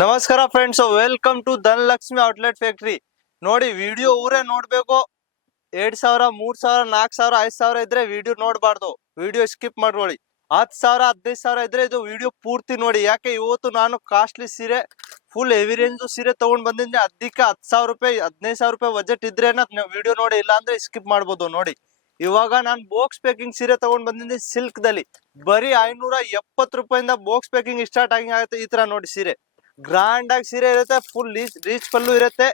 ನಮಸ್ಕಾರ friends, welcome to Dhanalakshmi outlet factory. ನೋಡಿ, video ಊರೇ ನೋಡ್ಬೇಕು. 2,000, 3,000, 4,000, 5,000 ಇದ್ರೆ ವಿಡಿಯೋ ನೋಡಬಾರ್ದು. ವಿಡಿಯೋ ಸ್ಕಿಪ್ ಮಾಡ್ಕೊಳ್ಳಿ. 10,000, 15,000 ಇದ್ರೆ ಇದು ವಿಡಿಯೋ ಪೂರ್ತಿ ನೋಡಿ. ಯಾಕೆ ಇವತ್ತು ನಾನು ಕಾಸ್ಟ್ಲಿ ಸೀರೆ, ಫುಲ್ ಹೆವಿ ರೇಂಜ್ ಸೀರೆ ತಗೊಂಡ್ ಬಂದಿದ್ದೆ. ಅದಕ್ಕೆ 10,000 ರೂಪಾಯಿ, 15,000 ರೂಪಾಯಿ ಬಜೆಟ್ ಇದ್ರೆ ವಿಡಿಯೋ ನೋಡಿ, ಇಲ್ಲ ಅಂದ್ರೆ ಸ್ಕಿಪ್ ಮಾಡ್ಬೋದು. ನೋಡಿ, ಇವಾಗ ನಾನು ಬಾಕ್ಸ್ ಪ್ಯಾಕಿಂಗ್ ಸೀರೆ ತಗೊಂಡ್ ಬಂದಿದ್ದೆ ಸಿಲ್ಕ್ ದಲ್ಲಿ. ಬರೀ 570 ರೂಪಾಯಿಂದ ಬಾಕ್ಸ್ ಪ್ಯಾಕಿಂಗ್ ಸ್ಟಾರ್ಟ್ ಆಗುತ್ತೆ. ಈ ತರ ನೋಡಿ ಸೀರೆ, ಗ್ರಾಂಡ್ ಆಗಿ ಸೀರೆ ಇರುತ್ತೆ, ಫುಲ್ ರೀಚ್ ಪಲ್ಲು ಇರುತ್ತೆ.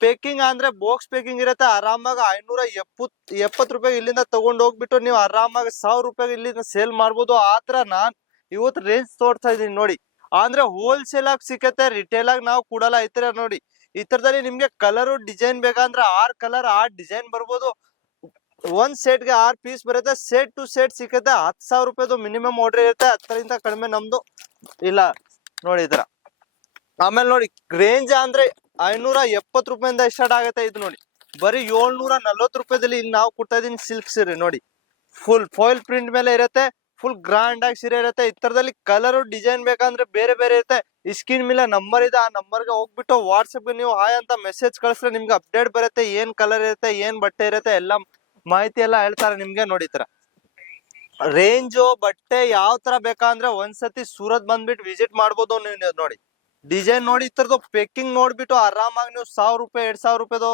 ಪೇಕಿಂಗ್ ಅಂದ್ರೆ ಬಾಕ್ಸ್ ಪೇಕಿಂಗ್ ಇರುತ್ತೆ. ಆರಾಮಾಗಿ 570 ರೂಪಾಯಿ ಇಲ್ಲಿಂದ ತಗೊಂಡ್ ಹೋಗ್ಬಿಟ್ಟು ನೀವು ಆರಾಮಾಗಿ 1,000 ರೂಪಾಯಿ ಇಲ್ಲಿಂದ ಸೇಲ್ ಮಾಡ್ಬೋದು. ಆತರ ನಾನ್ ಇವತ್ತು ರೇಂಜ್ ತೋರ್ತಾ ಇದೀನಿ ನೋಡಿ. ಅಂದ್ರೆ ಹೋಲ್ಸೇಲ್ ಆಗಿ ಸಿಕ್ಕತ್ತೆ, ರಿಟೇಲ್ ಆಗಿ ನಾವು ಕೊಡಲ್ಲ. ಈ ತರ ನೋಡಿ, ಈ ತರದಲ್ಲಿ ನಿಮ್ಗೆ ಕಲರ್ ಡಿಸೈನ್ ಬೇಕಂದ್ರೆ 6 ಕಲರ್ 6 ಡಿಸೈನ್ ಬರ್ಬೋದು. ಒಂದ್ ಸೆಟ್ ಗೆ 6 ಪೀಸ್ ಬರುತ್ತೆ. ಸೆಟ್ ಟು ಸೆಟ್ ಸಿಕ್ಕತ್ತೆ. 10,000 ರೂಪಾಯಿದು ಮಿನಿಮಮ್ ಆರ್ಡರ್ ಇರುತ್ತೆ. 10ರಿಂದ ಕಡಿಮೆ ನಮ್ದು ಇಲ್ಲ ನೋಡಿ. ಈ ತರ ಆಮೇಲೆ ನೋಡಿ, ರೇಂಜ್ ಅಂದ್ರೆ 570 ರೂಪಾಯಿಂದ ಸ್ಟಾರ್ಟ್ ಆಗುತ್ತೆ. ಇದು ನೋಡಿ, ಬರೀ 740 ರೂಪಾಯಿದಲ್ಲಿ ಇಲ್ಲಿ ನಾವು ಕೊಡ್ತಾ ಇದೀನಿ ಸಿಲ್ಕ್ ಸೀರೆ ನೋಡಿ. ಫುಲ್ ಫಾಯಿಲ್ ಪ್ರಿಂಟ್ ಮೇಲೆ ಇರುತ್ತೆ, ಫುಲ್ ಗ್ರಾಂಡ್ ಆಗಿ ಸೀರೆ ಇರುತ್ತೆ. ಈ ತರದಲ್ಲಿ ಕಲರ್ ಡಿಸೈನ್ ಬೇಕಂದ್ರೆ ಬೇರೆ ಬೇರೆ ಇರುತ್ತೆ. ಸ್ಕ್ರೀನ್ ಮೇಲೆ ನಂಬರ್ ಇದೆ, ಆ ನಂಬರ್ಗೆ ಹೋಗ್ಬಿಟ್ಟು ವಾಟ್ಸಪ್ ನೀವು ಹಾಯ್ ಅಂತ ಮೆಸೇಜ್ ಕಳಿಸಿದ್ರೆ ನಿಮ್ಗೆ ಅಪ್ಡೇಟ್ ಬರುತ್ತೆ. ಏನ್ ಕಲರ್ ಇರುತ್ತೆ, ಏನ್ ಬಟ್ಟೆ ಇರುತ್ತೆ, ಎಲ್ಲ ಮಾಹಿತಿ ಎಲ್ಲ ಹೇಳ್ತಾರೆ ನಿಮ್ಗೆ ನೋಡಿ. ಈ ತರ ರೇಂಜು ಬಟ್ಟೆ ಯಾವ ತರ ಬೇಕಂದ್ರೆ ಒಂದ್ಸತಿ ಸೂರತ್ ಬಂದ್ಬಿಟ್ಟು ವಿಸಿಟ್ ಮಾಡ್ಬೋದು ನೀವು. ನೋಡಿ, ಡಿಸೈನ್ ನೋಡಿ, ಈ ತರದ್ದು ಪೇಕಿಂಗ್ ನೋಡ್ಬಿಟ್ಟು ಆರಾಮಾಗಿ ನೀವು 1,000 ರೂಪಾಯಿ 2,000 ರೂಪಾಯಿದು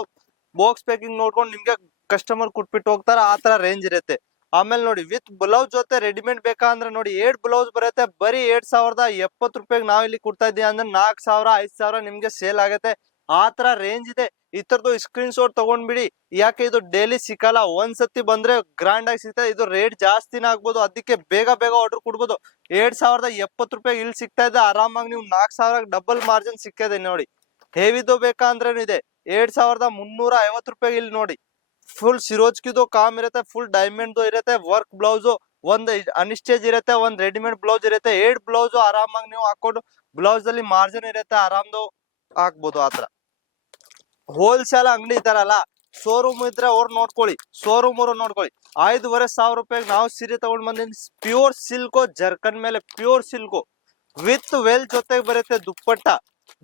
ಬಾಕ್ಸ್ ಪೇಕಿಂಗ್ ನೋಡ್ಕೊಂಡು ನಿಮ್ಗೆ ಕಸ್ಟಮರ್ ಕೊಟ್ಬಿಟ್ಟು ಹೋಗ್ತಾರ. ಆ ತರ ರೇಂಜ್ ಇರುತ್ತೆ. ಆಮೇಲೆ ನೋಡಿ, ವಿತ್ ಬ್ಲೌಸ್ ಜೊತೆ ರೆಡಿಮೇಡ್ ಬೇಕಂದ್ರೆ ನೋಡಿ 8 ಬ್ಲೌಸ್ ಬರುತ್ತೆ. ಬರೀ 7,070 ರೂಪಾಯಿಗೆ ನಾವ್ ಇಲ್ಲಿ ಕೊಡ್ತಾ ಇದೀವಿ ಅಂದ್ರೆ 4,000 5,000 ನಿಮ್ಗೆ ಸೇಲ್ ಆಗುತ್ತೆ. ಆ ತರ ರೇಂಜ್ ಇದೆ. ಈ ತರದ್ದು ಸ್ಕ್ರೀನ್ ಶಾಟ್ ತಗೊಂಡ್ಬಿಡಿ. ಯಾಕೆ ಇದು ಡೈಲಿ ಸಿಕ್ಕಲ್ಲ, ಒಂದ್ಸತಿ ಬಂದ್ರೆ ಗ್ರಾಂಡ್ ಆಗಿ ಸಿಗ್ತದೆ. ಇದು ರೇಟ್ ಜಾಸ್ತಿನ ಆಗ್ಬೋದು, ಅದಕ್ಕೆ ಬೇಗ ಬೇಗ ಆರ್ಡರ್ ಕೊಡ್ಬೋದು. 7,070 ರೂಪಾಯಿ ಇಲ್ಲಿ ಸಿಗ್ತಾ ಇದೆ. ಆರಾಮಾಗಿ ನೀವು 4,000 ಡಬಲ್ ಮಾರ್ಜಿನ್ ಸಿಕ್ಕದೆ ನೋಡಿ. ಹೆವಿದು ಬೇಕಂದ್ರೇನು ಇದೆ 7,350 ರೂಪಾಯಿ ಇಲ್ಲಿ ನೋಡಿ. ಫುಲ್ ಸಿರೋಜ್ಕಿದು ಕಾಮ್ ಇರುತ್ತೆ, ಫುಲ್ ಡೈಮಂಡ್ ಇರುತ್ತೆ, ವರ್ಕ್ ಬ್ಲೌಸ್, ಒಂದ್ ಅನ್ಸ್ಟೇಜ್ ಇರುತ್ತೆ, ಒಂದ್ ರೆಡಿಮೇಡ್ ಬ್ಲೌಸ್ ಇರುತ್ತೆ. 8 ಬ್ಲೌಸ್ ಆರಾಮಾಗಿ ನೀವು ಹಾಕೊಂಡು ಬ್ಲೌಸ್ ಅಲ್ಲಿ ಮಾರ್ಜಿನ್ ಇರುತ್ತೆ, ಆರಾಮ್ದು ಹಾಕ್ಬೋದು. ಆತರ ಹೋಲ್ಸೇಲ್ ಅಂಗಡಿ ಇದಾರಲ್ಲ, ಶೋರೂಮ್ ಇದ್ರೆ ಅವ್ರು ನೋಡ್ಕೊಳ್ಳಿ, ಶೋರೂಮ್ ಅವ್ರು ನೋಡ್ಕೊಳ್ಳಿ. 5,500 ರೂಪಾಯಿಗೆ ನಾವು ಸೀರೆ ತಗೊಂಡ್ ಬಂದಿನಿ. ಪ್ಯೂರ್ ಸಿಲ್ಕ್, ಜರ್ಕನ್ ಮೇಲೆ ಪ್ಯೂರ್ ಸಿಲ್ಕ್ ವಿತ್ ವೆಲ್ ಜೊತೆಗೆ ಬರುತ್ತೆ.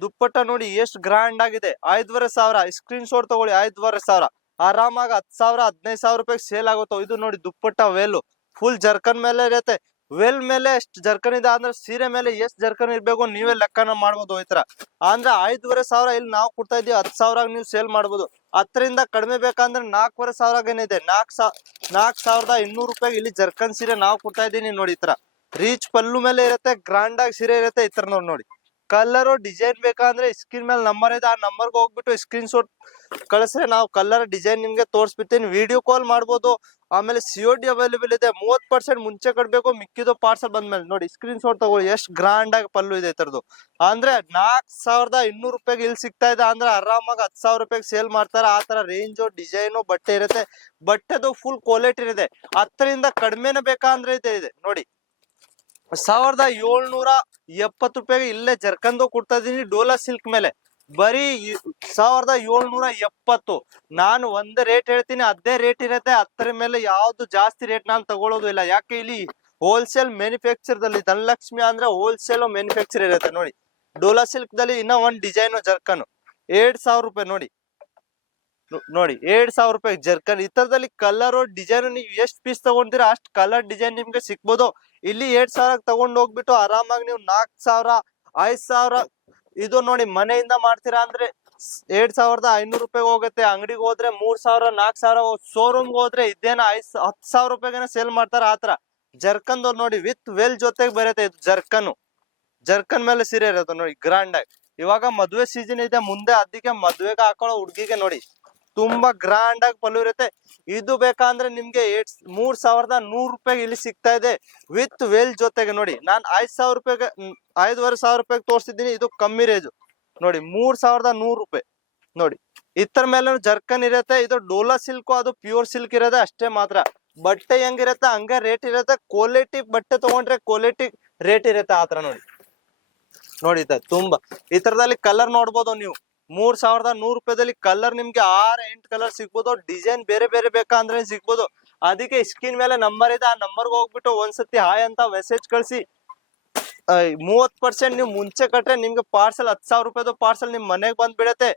ದುಪ್ಪಟ್ಟ ನೋಡಿ ಎಷ್ಟು ಗ್ರಾಂಡ್ ಆಗಿದೆ. 5,500 ಸ್ಕ್ರೀನ್ ಶಾಟ್ ತಗೊಳ್ಳಿ. 5,500 ಆರಾಮಾಗಿ 10,000 15,000 ರೂಪಾಯಿ ಸೇಲ್ ಆಗುತ್ತೋ. ಇದು ನೋಡಿ, ದುಪ್ಪಟ್ಟ ವೇಲು ಫುಲ್ ಜರ್ಕನ್ ಮೇಲೆ ಇರುತ್ತೆ. ವೆಲ್ ಮೇಲೆ ಎಷ್ಟು ಜರ್ಕನ್ ಇದೆ ಅಂದ್ರೆ ಸೀರೆ ಮೇಲೆ ಎಷ್ಟು ಜರ್ಕನ್ ಇರ್ಬೇಕು ನೀವೇ ಲೆಕ್ಕನ ಮಾಡ್ಬೋದು. ಈ ತರ ಅಂದ್ರೆ 5,500 ಇಲ್ಲಿ ನಾವು ಕೊಡ್ತಾ ಇದೀವಿ. 10,000 ನೀವು ಸೇಲ್ ಮಾಡ್ಬೋದು. 10ರಿಂದ ಕಡಿಮೆ ಬೇಕಂದ್ರೆ 4,500 ಏನಿದೆ, 4,200 ರೂಪಾಯಿ ಇಲ್ಲಿ ಜರ್ಕನ್ ಸೀರೆ ನಾವು ಕೊಡ್ತಾ ಇದೀನಿ ನೋಡಿ. ಈ ತರ ರೀಚ್ ಪಲ್ಲು ಮೇಲೆ ಇರುತ್ತೆ, ಗ್ರಾಂಡ್ ಆಗಿ ಸೀರೆ ಇರುತ್ತೆ. ಈ ತರ ನೋಡಿ, ಕಲರ್ ಡಿಸೈನ್ ಬೇಕಂದ್ರೆ ಸ್ಕ್ರೀನ್ ಮೇಲೆ ನಂಬರ್ ಇದೆ, ಆ ನಂಬರ್ಗೆ ಹೋಗ್ಬಿಟ್ಟು ಸ್ಕ್ರೀನ್ ಶಾಟ್ ಕಳಿಸ್ರೆ ನಾವು ಕಲರ್ ಡಿಸೈನ್ ನಿಮ್ಗೆ ತೋರಿಸ್ಬಿಡ್ತೀನಿ. ವಿಡಿಯೋ ಕಾಲ್ ಮಾಡ್ಬೋದು. ಆಮೇಲೆ COD ಅವೈಲೇಬಲ್ ಇದೆ. 30% ಮುಂಚೆ ಕಟ್ಬೇಕು, ಮಿಕ್ಕಿದು ಪಾರ್ಸಲ್ ಬಂದ್ಮೇಲೆ ನೋಡಿ. ಸ್ಕ್ರೀನ್ ಶಾಟ್ ತಗೊಳ್ಳಿ, ಎಷ್ಟು ಗ್ರಾಂಡ್ ಆಗಿ ಪಲ್ಲು ಇದೆ. ಈ ತರದ್ದು ಅಂದ್ರೆ 4,200 ರೂಪಾಯಿಗೆ ಇಲ್ಲಿ ಸಿಗ್ತಾ ಇದೆ ಅಂದ್ರೆ ಆರಾಮಾಗಿ 10,000 ರೂಪಾಯಿಗೆ ಸೇಲ್ ಮಾಡ್ತಾರೆ. ಆ ತರ ರೇಂಜು ಡಿಸೈನು ಬಟ್ಟೆ ಇರುತ್ತೆ. ಬಟ್ಟೆದು ಫುಲ್ ಕ್ವಾಲಿಟಿ ಇದೆ. 10ರಿಂದ ಕಡಿಮೆನೆ ಬೇಕಂದ್ರೆ ಇದೆ ನೋಡಿ. 1,770 ರೂಪಾಯಿಗೆ ಇಲ್ಲೇ ಜರ್ಕಂದು ಕೊಡ್ತಾ ಇದೀನಿ ಡೋಲಾ ಸಿಲ್ಕ್ ಮೇಲೆ. ಬರೀ 1,770. ನಾನು ಒಂದೇ ರೇಟ್ ಹೇಳ್ತೀನಿ, ಅದೇ ರೇಟ್ ಇರುತ್ತೆ. 10ರ ಮೇಲೆ ಯಾವ್ದು ಜಾಸ್ತಿ ರೇಟ್ ನಾನು ತಗೊಳ್ಳೋದು ಇಲ್ಲ. ಯಾಕೆ ಇಲ್ಲಿ ಹೋಲ್ಸೇಲ್ ಮ್ಯಾನುಫ್ಯಾಕ್ಚರ್ ದಲ್ಲಿ ಧನಲಕ್ಷ್ಮಿ ಅಂದ್ರೆ ಹೋಲ್ಸೇಲ್ ಮ್ಯಾನುಫ್ಯಾಕ್ಚರ್ ಇರುತ್ತೆ ನೋಡಿ. ಡೋಲಾ ಸಿಲ್ಕ್ ದಲ್ಲಿ ಇನ್ನ ಒಂದ್ ಡಿಸೈನ್ ಜರ್ಕನ್ 7,000 ರೂಪಾಯಿ ನೋಡಿ. 7,000 ರೂಪಾಯಿ ಜರ್ಕನ್. ಈ ತರದಲ್ಲಿ ಕಲರ್ ಡಿಸೈನ್ ನೀವು ಎಷ್ಟು ಪೀಸ್ ತಗೊಂತೀರಾ ಅಷ್ಟು ಕಲರ್ ಡಿಸೈನ್ ನಿಮ್ಗೆ ಸಿಕ್ಬೋದು. ಇಲ್ಲಿ 7,000 ತಗೊಂಡ್ ಹೋಗ್ಬಿಟ್ಟು ಆರಾಮಾಗಿ ನೀವು 4,000 5,000 ಇದು ನೋಡಿ, ಮನೆಯಿಂದ ಮಾಡ್ತೀರಾ ಅಂದ್ರೆ 7,500 ರೂಪಾಯಿ ಹೋಗುತ್ತೆ. ಅಂಗಡಿಗೆ ಹೋದ್ರೆ 3,000 4,000. ಶೋರೂಮ್ಗೆ ಹೋದ್ರೆ ಇದೇನ 10,000 ರೂಪಾಯಿಗೆ ಸೇಲ್ ಮಾಡ್ತಾರ. ಆತರ ಜರ್ಕನ್ ನೋಡಿ, ವಿತ್ ವೆಲ್ ಜೊತೆಗೆ ಬರುತ್ತೆ. ಇದು ಜರ್ಕನ್ ಮೇಲೆ ಸೀರೆ ಇರುತ್ತೆ ನೋಡಿ, ಗ್ರಾಂಡ್ ಆಗಿ. ಇವಾಗ ಮದುವೆ ಸೀಸನ್ ಇದೆ ಮುಂದೆ, ಅದಕ್ಕೆ ಮದುವೆಗೆ ಹಾಕೊಳ್ಳೋ ಹುಡ್ಗಿಗೆ ನೋಡಿ ತುಂಬಾ ಗ್ರಾಂಡ್ ಆಗಿ ಪಲ್ಲು ಇರುತ್ತೆ. ಇದು ಬೇಕಂದ್ರೆ ನಿಮ್ಗೆ 3,100 ರೂಪಾಯಿಗೆ ಇಲ್ಲಿ ಸಿಗ್ತಾ ಇದೆ ವಿತ್ ವೆಲ್ ಜೊತೆಗೆ ನೋಡಿ. ನಾನು 5,000 ರೂಪಾಯಿಗೆ 5,500 ರೂಪಾಯಿಗೆ ತೋರಿಸಿದ್ದೀನಿ. ಇದು ಕಮ್ಮಿ ರೇಂಜ್ ನೋಡಿ, 3,100 ರೂಪಾಯಿ ನೋಡಿ. ಇತರ ಮೇಲೆ ಜರ್ಕನ್ ಇರುತ್ತೆ. ಇದು ಡೋಲಾ ಸಿಲ್ಕ್, ಅದು ಪ್ಯೂರ್ ಸಿಲ್ಕ್ ಇರೋದೆ ಅಷ್ಟೇ ಮಾತ್ರ. ಬಟ್ಟೆ ಹೆಂಗಿರುತ್ತೆ ಹಂಗೆ ರೇಟ್ ಇರುತ್ತೆ. ಕ್ವಾಲಿಟಿ ಬಟ್ಟೆ ತಗೊಂಡ್ರೆ ಕ್ವಾಲಿಟಿ ರೇಟ್ ಇರುತ್ತೆ. ಆತರ ನೋಡಿ ತುಂಬಾ ಈ ತರದಲ್ಲಿ ಕಲರ್ ನೋಡ್ಬೋದು ನೀವು. 3,100 ರೂಪಾಯಿದಲ್ಲಿ ಕಲರ್ ನಿಮ್ಗೆ 6-8 ಕಲರ್ ಸಿಗ್ಬೋದು. ಡಿಸೈನ್ ಬೇರೆ ಬೇರೆ ಬೇಕಂದ್ರೆ ಸಿಗ್ಬೋದು. ಅದಕ್ಕೆ ಸ್ಕ್ರೀನ್ ಮೇಲೆ ನಂಬರ್ ಇದೆ, ಆ ನಂಬರ್ಗೆ ಹೋಗ್ಬಿಟ್ಟು ಒಂದ್ಸತಿ ಹಾಯ್ ಅಂತ ಮೆಸೇಜ್ ಕಳಿಸಿ. 30% ನೀವು ಮುಂಚೆ ಕಟ್ರೆ ನಿಮ್ಗೆ ಪಾರ್ಸಲ್ 10,000 ರೂಪಾಯಿದು ಪಾರ್ಸಲ್ ನಿಮ್ ಮನೆಗೆ ಬಂದ್ ಬಿಡತ್ತೆ.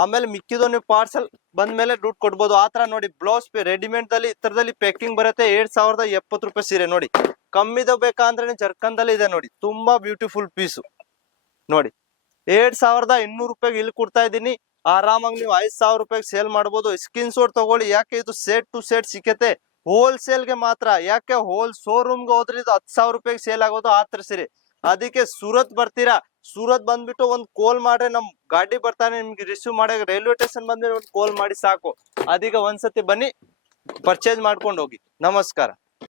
ಆಮೇಲೆ ಮಿಕ್ಕಿದು ನೀವು ಪಾರ್ಸಲ್ ಬಂದ್ಮೇಲೆ ದುಡ್ಡು ಕೊಡ್ಬೋದು. ಆತರ ನೋಡಿ ಬ್ಲೌಸ್ ರೆಡಿಮೇಡ್ ದಲ್ಲಿ ಇತರದಲ್ಲಿ ಪ್ಯಾಕಿಂಗ್ ಬರುತ್ತೆ. 7,070 ರೂಪಾಯಿ ಸೀರೆ ನೋಡಿ. ಕಮ್ಮಿದ ಬೇಕಂದ್ರೆ ಜರ್ಕಂದಲ್ಲಿ ಇದೆ ನೋಡಿ, ತುಂಬಾ ಬ್ಯೂಟಿಫುಲ್ ಪೀಸು ನೋಡಿ. 7,200 ರೂಪಾಯಿಗೆ ಇಲ್ಲಿ ಕೊಡ್ತಾ ಇದ್ದೀನಿ. ಆರಾಮಾಗಿ ನೀವು 5,000 ರೂಪಾಯಿಗೆ ಸೇಲ್ ಮಾಡ್ಬೋದು. ಸ್ಕ್ರೀನ್ ಶಾಟ್ ತಗೊಳ್ಳಿ. ಯಾಕೆ ಇದು ಸೆಟ್ ಟು ಸೆಟ್ ಸಿಕ್ಕತ್ತೆ, ಹೋಲ್ಸೇಲ್ ಗೆ ಮಾತ್ರ. ಯಾಕೆ ಶೋರೂಮ್ ಗೆ ಹೋದ್ರೆ ಇದು 10,000 ರೂಪಾಯಿಗೆ ಸೇಲ್ ಆಗೋದು ಆತರ ಸೀರೆ. ಅದಕ್ಕೆ ಸೂರತ್ ಬರ್ತೀರಾ, ಸೂರತ್ ಬಂದ್ಬಿಟ್ಟು ಒಂದ್ ಕಾಲ್ ಮಾಡ್ರೆ ನಮ್ ಗಾಡಿ ಬರ್ತಾನೆ ನಿಮ್ಗೆ ರಿಸೀವ್ ಮಾಡಕ್ಕೆ. ರೈಲ್ವೆ ಸ್ಟೇಷನ್ ಬಂದ್ರೆ ಒಂದು ಕಾಲ್ ಮಾಡಿ ಸಾಕು. ಅದೀಗ ಒಂದ್ಸತಿ ಬನ್ನಿ, ಪರ್ಚೇಸ್ ಮಾಡ್ಕೊಂಡು ಹೋಗಿ. ನಮಸ್ಕಾರ.